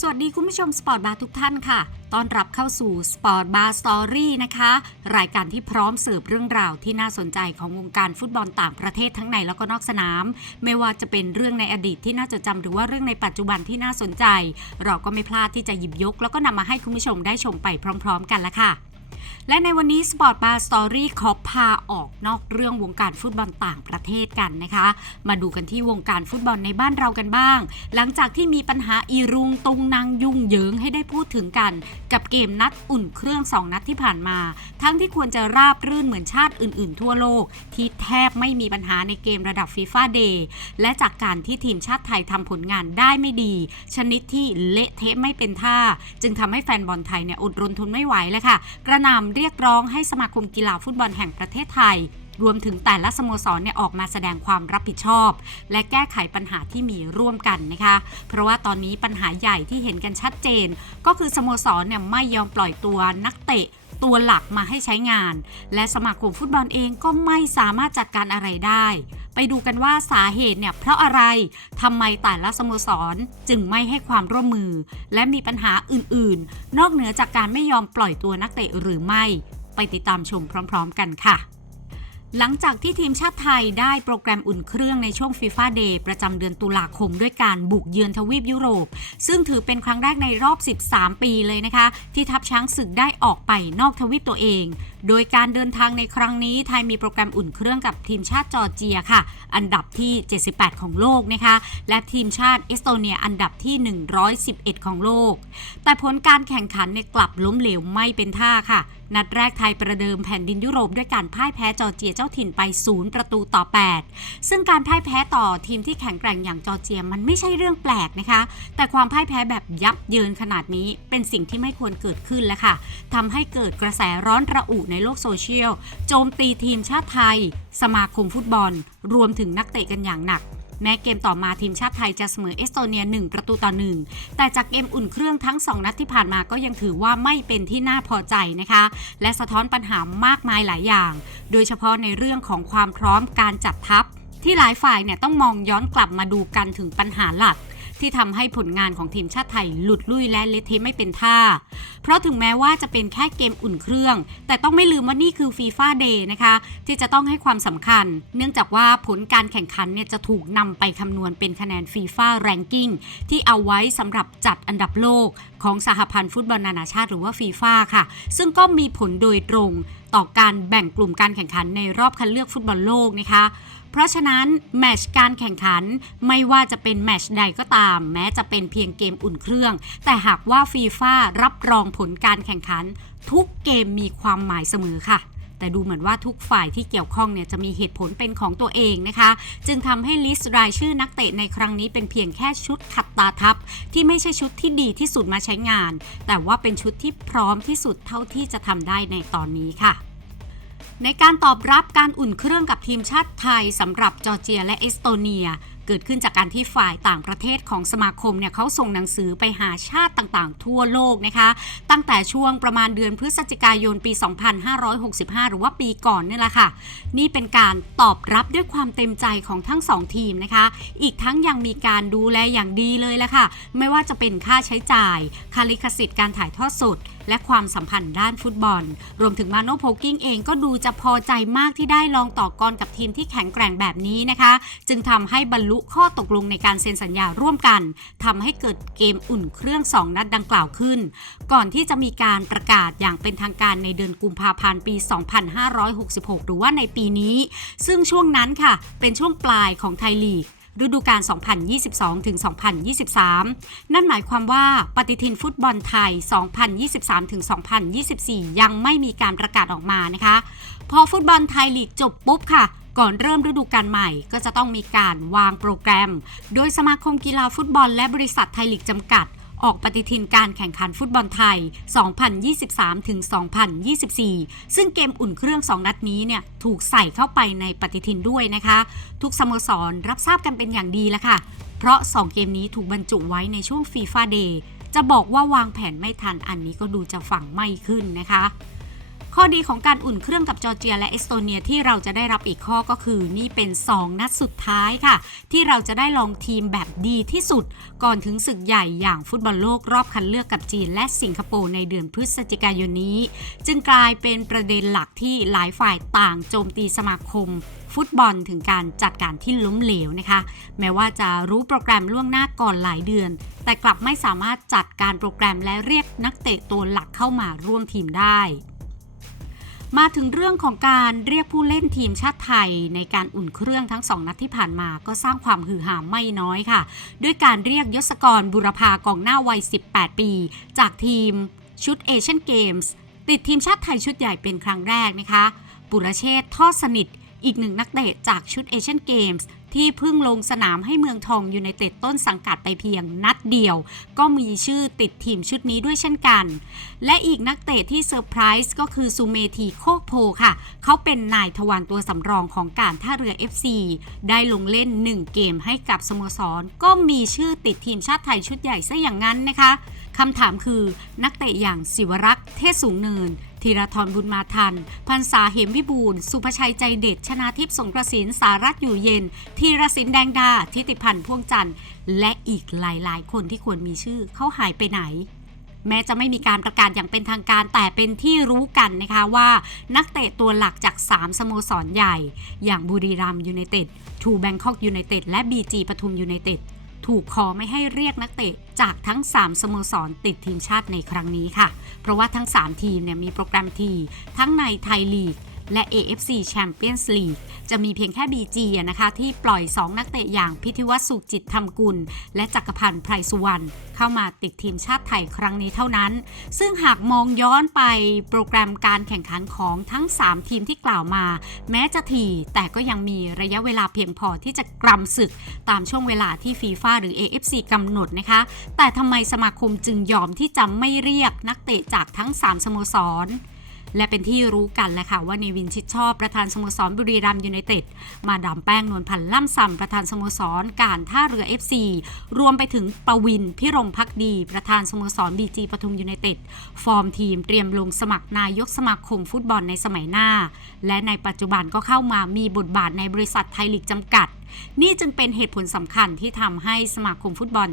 สวัสดีคุณผู้ชมสปอร์ตบาร์ทุกท่านค่ะ ต้อนรับเข้าสู่สปอร์ตบาร์สตอรี่นะคะ รายการที่พร้อมเสิร์ฟเรื่องราวที่น่าสนใจของวงการฟุตบอลต่างประเทศทั้งในแล้วก็นอกสนาม ไม่ว่าจะเป็นเรื่องในอดีตที่น่าจดจำหรือว่าเรื่องในปัจจุบันที่น่าสนใจ เราก็ไม่พลาดที่จะหยิบยก แล้วก็นำมาให้คุณผู้ชมได้ชมไปพร้อม ๆ กันละค่ะ และในวันนี้ Sport Bar Story ขอพาออกนอกเรื่องวงการฟุตบอลต่างประเทศกันนะคะ มาดูกันที่วงการฟุตบอลในบ้านเรากันบ้าง หลังจากที่มีปัญหาอีรุงตุงนางยุ่งเหยิงให้ได้พูดถึงกัน กับเกมนัดอุ่นเครื่อง 2 นัดที่ผ่านมา ทั้งที่ควรจะราบรื่นเหมือนชาติอื่น ๆ ทั่วโลก ที่แทบไม่มีปัญหาในเกมระดับฟีฟ่าเดย์และจากการที่ทีมชาติไทยทำผลงานได้ไม่ดี ชนิดที่เละเทะไม่เป็นท่า จึงทำให้แฟนบอลไทยเนี่ยอดรนทนไม่ไหวแล้วค่ะกระหน่ำเรียกร้องให้สมาคมกีฬาฟุตบอลแห่งประเทศไทย รวมถึงแต่ละสโมสรเนี่ยออกมาแสดงความรับผิดชอบ และแก้ไขปัญหาที่มีร่วมกันนะคะ เพราะว่าตอนนี้ปัญหาใหญ่ที่เห็นกันชัดเจน ก็คือสโมสรเนี่ยไม่ยอมปล่อยตัวนักเตะตัวหลักมาให้ใช้งาน และสมาคมฟุตบอลเองก็ไม่สามารถจัดการอะไรได้ ไปดูกันว่าสาเหตุเนี่ยเพราะอะไรทำไมแต่ละสโมสรจึงไม่ให้ความร่วมมือ และมีปัญหาอื่นๆ นอกเหนือจากการไม่ยอมปล่อยตัวนักเตะหรือไม่ ไปติดตามชมพร้อม ๆ กันค่ะ หลังจากที่ทีมชาติไทยได้โปรแกรมอุ่นเครื่องในช่วงฟีฟ่าเดย์ประจำเดือนตุลาคมด้วยการบุกเยือนทวีปยุโรป ซึ่งถือเป็นครั้งแรกในรอบ 13 ปีเลยนะคะ ที่ทัพช้างศึกได้ออกไปนอกทวีปตัวเอง โดยการเดินทางในครั้งนี้ไทยมีโปรแกรมอุ่นเครื่องกับทีมชาติจอร์เจียค่ะ อันดับที่ 78 ของโลกนะคะ และทีมชาติเอสโตเนียอันดับที่ 111 ของโลก แต่ผลการแข่งขันเนี่ยกลับล้มเหลวไม่เป็นท่าค่ะ นัดแรกไทยประเดิมแผ่นดินยุโรปด้วยการพ่ายแพ้จอร์เจียเจ้าถิ่นไป 0 ประตูต่อ 8 ซึ่งการพ่ายแพ้ต่อทีมที่แข็งแกร่งอย่างจอร์เจียมันไม่ใช่เรื่องแปลกนะคะ แต่ความพ่ายแพ้แบบยับเยินขนาดนี้เป็นสิ่งที่ไม่ควรเกิดขึ้นแล้วค่ะทำให้เกิดกระแสร้อนระอุในโลกโซเชียลโจมตีทีมชาติไทย สมาคมฟุตบอล รวมถึงนักเตะกันอย่างหนัก แม้เกมต่อมาทีมชาติไทยจะเสมอเอสโตเนีย 1 ประตูต่อ 1 แต่จากเกมอุ่นเครื่องทั้ง 2 นัดที่ผ่านมาก็ยังถือว่าไม่เป็นที่น่าพอใจนะคะ และสะท้อนปัญหามากมายหลายอย่าง โดยเฉพาะในเรื่องของความพร้อมการจัดทัพที่หลายฝ่ายเนี่ยต้องมองย้อนกลับมาดูกันถึงปัญหาหลัก ที่ทำให้ผลงานของทีมชาติไทยหลุดลุ่ยและเละเทะไม่เป็นท่า เพราะถึงแม้ว่าจะเป็นแค่เกมอุ่นเครื่อง แต่ต้องไม่ลืมว่านี่คือฟีฟ่าเดย์นะคะ ที่จะต้องให้ความสำคัญ เนื่องจากว่าผลการแข่งขันเนี่ยจะถูกนำไปคำนวณเป็นคะแนนฟีฟ่าแรงกิ้งที่เอาไว้สำหรับจัดอันดับโลก ของสหพันธ์ฟุตบอลนานาชาติหรือว่าฟีฟ่าค่ะ ซึ่งก็มีผลโดยตรง ต่อการแบ่งกลุ่มการแข่งขันในรอบคัดเลือกฟุตบอลโลกนะคะ เพราะฉะนั้นแมชการแข่งขันไม่ว่าจะเป็นแมชใดก็ตาม แม้จะเป็นเพียงเกมอุ่นเครื่อง แต่หากว่าฟีฟ่ารับรองผลการแข่งขัน ทุกเกมมีความหมายเสมอค่ะ แต่ดูเหมือนว่าทุกฝ่ายที่เกี่ยวข้องเนี่ยจะมีเหตุผลเป็นของตัวเองนะคะ จึงทำให้ลิสต์รายชื่อนักเตะในครั้งนี้เป็นเพียงแค่ชุดขัดตาทับ ที่ไม่ใช่ชุดที่ดีที่สุดมาใช้งาน แต่ว่าเป็นชุดที่พร้อมที่สุดเท่าที่จะทำได้ในตอนนี้ค่ะในการตอบรับการอุ่นเครื่องกับทีมชาติไทยสำหรับจอร์เจียและเอสโตเนีย เกิดขึ้นจากการที่ฝ่ายต่างประเทศของสมาคมเนี่ยเขาส่งหนังสือไปหาชาติต่างๆ ทั่วโลกนะคะ ตั้งแต่ช่วงประมาณเดือนพฤศจิกายนปี 2565 หรือว่าปีก่อนนี่แหละค่ะ นี่เป็นการตอบรับด้วยความเต็มใจของทั้งสองทีมนะคะ อีกทั้งยังมีการดูแลอย่างดีเลยแหละค่ะ ไม่ว่าจะเป็นค่าใช้จ่ายค่าลิขสิทธิ์การถ่ายทอดสดและความสัมพันธ์ด้านฟุตบอล รวมถึงมาโนโพกิ้งเองก็ดูจะพอใจมากที่ได้ลองต่อกรกับทีมที่แข็งแกร่งแบบนี้นะคะ จึงทำให้บรรลุข้อตกลงในการเซ็นสัญญาร่วมกันทำให้เกิดเกมอุ่นเครื่อง 2 นัดดังกล่าวขึ้น ก่อนที่จะมีการประกาศอย่างเป็นทางการในเดือนกุมภาพันธ์ปี 2566 หรือว่าในปีนี้ ซึ่งช่วงนั้นค่ะ เป็นช่วงปลายของไทยลีกฤดูกาล 2022 ถึง 2023 นั่นหมายความว่าปฏิทินฟุตบอลไทย 2023 ถึง 2024 ยังไม่มีการประกาศออกมานะคะ พอฟุตบอลไทยลีกจบปุ๊บค่ะ ก่อนเริ่มฤดูกาลใหม่ก็จะต้องมีการวางโปรแกรม โดยสมาคมกีฬาฟุตบอลและบริษัทไทยลีกจำกัด ออกปฏิทินการแข่งขันฟุตบอลไทย 2023ถึง2024 ซึ่งเกมอุ่นเครื่อง 2 นัดนี้เนี่ยถูกใส่เข้าไปในปฏิทินด้วยนะคะ ทุกสโมสรรับทราบกันเป็นอย่างดีแล้วค่ะ เพราะ 2 เกมนี้ถูกบรรจุไว้ในช่วงฟีฟ่าเดย์จะบอกว่าวางแผนไม่ทันอันนี้ก็ดูจะฝังไม่ขึ้นนะคะ ข้อดีของการอุ่นเครื่องกับจอร์เจียและเอสโตเนียที่เราจะได้รับอีกข้อก็คือนี่เป็น 2 นัดสุดท้ายค่ะ ที่เราจะได้ลองทีมแบบดีที่สุด ก่อนถึงศึกใหญ่อย่างฟุตบอลโลกรอบคัดเลือกกับจีน และสิงคโปร์ในเดือนพฤศจิกายนนี้ จึงกลายเป็นประเด็นหลักที่หลายฝ่ายต่างโจมตีสมาคมฟุตบอลถึงการจัดการที่ล้มเหลวนะคะ แม้ว่าจะรู้โปรแกรมล่วงหน้าก่อนหลายเดือน แต่กลับไม่สามารถจัดการโปรแกรมและเรียกนักเตะตัวหลักเข้ามาร่วมทีมได้ มาถึงเรื่องของการเรียกผู้เล่นทีมชาติไทย ในการอุ่นเครื่องทั้งสองนัดที่ผ่านมาก็สร้างความฮือฮาไม่น้อยค่ะ ด้วยการเรียกยศกรบุรพากองหน้าวัย 18 ปี จากทีมชุดเอเชียนเกมส์ติดทีมชาติไทยชุดใหญ่เป็นครั้งแรกนะคะ ปุรเชษฐ์ทอดสนิทอีกหนึ่งนักเตะจากชุดเอเชียนเกมส์ ที่เพิ่งลงสนามให้เมืองทองยูไนเต็ดต้นสังกัดไปเพียงนัดเดียว ก็มีชื่อติดทีมชุดนี้ด้วยเช่นกัน และอีกนักเตะที่เซอร์ไพรส์ก็คือซูเมทีโคกโพค่ะ เขาเป็นนายทวารตัวสำรองของการท่าเรือ FC ได้ลงเล่น 1 เกมให้กับสโมสร ก็มีชื่อติดทีมชาติไทยชุดใหญ่ซะอย่างนั้นนะคะ คำถามคือนักเตะอย่างศิวรักษ์เทศสูงเนินธีรทรบุญมาทัน พันษาเหมวิบูลสุภชัยใจเด็ด ชนาทิพย์สงกระสิน สารัตน์อยู่เย็น ธีรศินแดงดา ทิติพันธ์พ่วงจันทร์ และอีกหลายๆ คนที่ควรมีชื่อเขาหายไปไหน แม้จะไม่มีการประกาศอย่างเป็นทางการแต่เป็นที่รู้กันนะคะว่า นักเตะตัวหลักจาก 3 สโมสรใหญ่ อย่างบุรีรัมยูไนเต็ด ทูแบงคอกยูไนเต็ด และ BG ปทุมยูไนเต็ด ถูกขอไม่ให้เรียกนักเตะจากทั้ง 3 สโมสรติดทีมชาติในครั้งนี้ค่ะ เพราะว่าทั้ง 3 ทีมเนี่ยมีโปรแกรมที ทั้งในไทยลีก และ AFC Champions League จะมีเพียงแค่ BG นะคะที่ปล่อย 2 นักเตะอย่างพิธิวัฒน์สุจิตธรรมกุล และจักรพันธ์ไพรสุวรรณเข้ามาติดทีมชาติไทยครั้งนี้เท่านั้น ซึ่งหากมองย้อนไปโปรแกรมการแข่งขันของทั้ง 3 ทีมที่กล่าวมา แม้จะถี่แต่ก็ยังมีระยะเวลาเพียงพอที่จะกรำศึกตามช่วงเวลาที่ฟีฟ่าหรือ AFC กำหนดนะคะ แต่ทำไมสมาคมจึงยอมที่จะไม่เรียกนักเตะจากทั้ง 3 สโมสร และเป็นที่รู้กันแหละค่ะว่าเนวินชิดชอบประธานสโมสรบุรีรัมย์ยูไนเต็ด มาดามแป้งนวลพันธ์ล่ำซำประธานสโมสรการท่าเรือ FC รวมไปถึงปวินพิรมพักดี ประธานสโมสรบีจีปทุมยูไนเต็ด ฟอร์มทีมเตรียมลงสมัครนายกสมาคมฟุตบอลในสมัยหน้า และในปัจจุบันก็เข้ามามีบทบาทในบริษัทไทยลีกจำกัดนี่จึงเป็นเหตุผลสำคัญที่ทำให้สมาคมฟุตบอล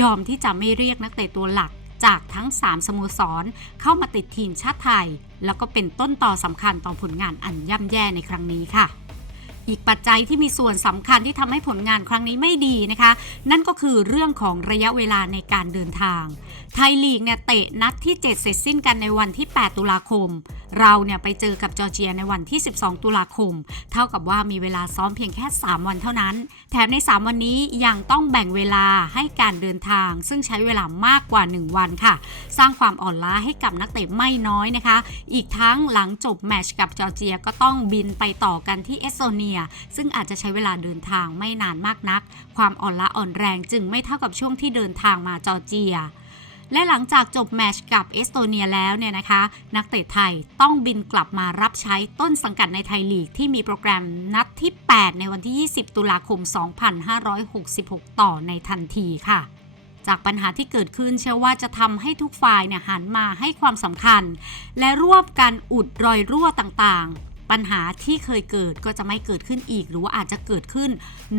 ยอมที่จะไม่เรียกนักเตะตัวหลัก จากทั้ง 3 สโมสร เข้ามาติดทีมชาติไทย แล้วก็เป็นต้นต่อสำคัญต่อผลงานอันย่ำแย่ในครั้งนี้ค่ะ อีกปัจจัยที่มีส่วนสำคัญที่ทำให้ผลงานครั้งนี้ไม่ดีนะคะ นั่นก็คือเรื่องของระยะเวลาในการเดินทาง ไทยลีกเนี่ยเตะนัดที่ 7 เสร็จสิ้นกันในวันที่ 8 ตุลาคม เราเนี่ยไปเจอกับจอร์เจียในวันที่ 12 ตุลาคม เท่ากับว่ามีเวลาซ้อมเพียงแค่ 3 วันเท่านั้น แถมใน 3 วันนี้ยังต้องแบ่งเวลาให้การเดินทาง ซึ่งใช้เวลามากกว่า 1 วันค่ะ สร้างความอ่อนล้าให้กับนักเตะไม่น้อยนะคะ อีกทั้งหลังจบแมตชกับจอร์เจียก็ต้องบินไปต่อกันที่เอสโตเนียซึ่งอาจจะใช้เวลาเดินทางไม่นานมากนัก ความอ่อนล้าอ่อนแรงจึงไม่เท่ากับช่วงที่เดินทางมาจอร์เจียและหลังจากจบแมชกับเอสโตเนียแล้วเนี่ยนะคะ นักเตะไทยต้องบินกลับมารับใช้ต้นสังกัดในไทยลีกที่มีโปรแกรมนัดที่ 8 ในวันที่ 20 ตุลาคม 2566 ต่อในทันทีค่ะ จากปัญหาที่เกิดขึ้นเชื่อว่าจะทำให้ทุกฝ่ายเนี่ยหันมาให้ความสำคัญ และร่วมกันอุดรอยรั่วต่างๆ ปัญหาที่เคยเกิดก็จะไม่เกิดขึ้นอีก หรือว่าอาจจะเกิดขึ้น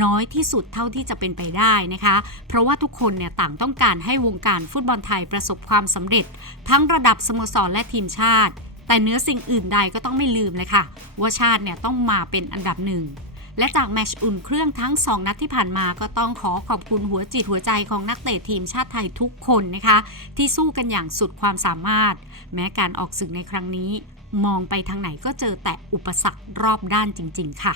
น้อยที่สุดเท่าที่จะเป็นไปได้นะคะ เพราะว่าทุกคนเนี่ยต่างต้องการให้วงการฟุตบอลไทยประสบความสำเร็จ ทั้งระดับสโมสรและทีมชาติ แต่เนื้อสิ่งอื่นใดก็ต้องไม่ลืมเลยค่ะ ว่าชาติเนี่ยต้องมาเป็นอันดับหนึ่งและจากแมชอุ่นเครื่องทั้ง 2 นัดที่ผ่านมาก็ต้องขอขอบคุณหัวจิตหัวใจของนักเตะทีมชาติไทยทุกคนนะคะ ที่สู้กันอย่างสุดความสามารถ แม้การออกศึกในครั้งนี้ มองไปทางไหนก็เจอแต่อุปสรรครอบด้านจริง ๆ ค่ะ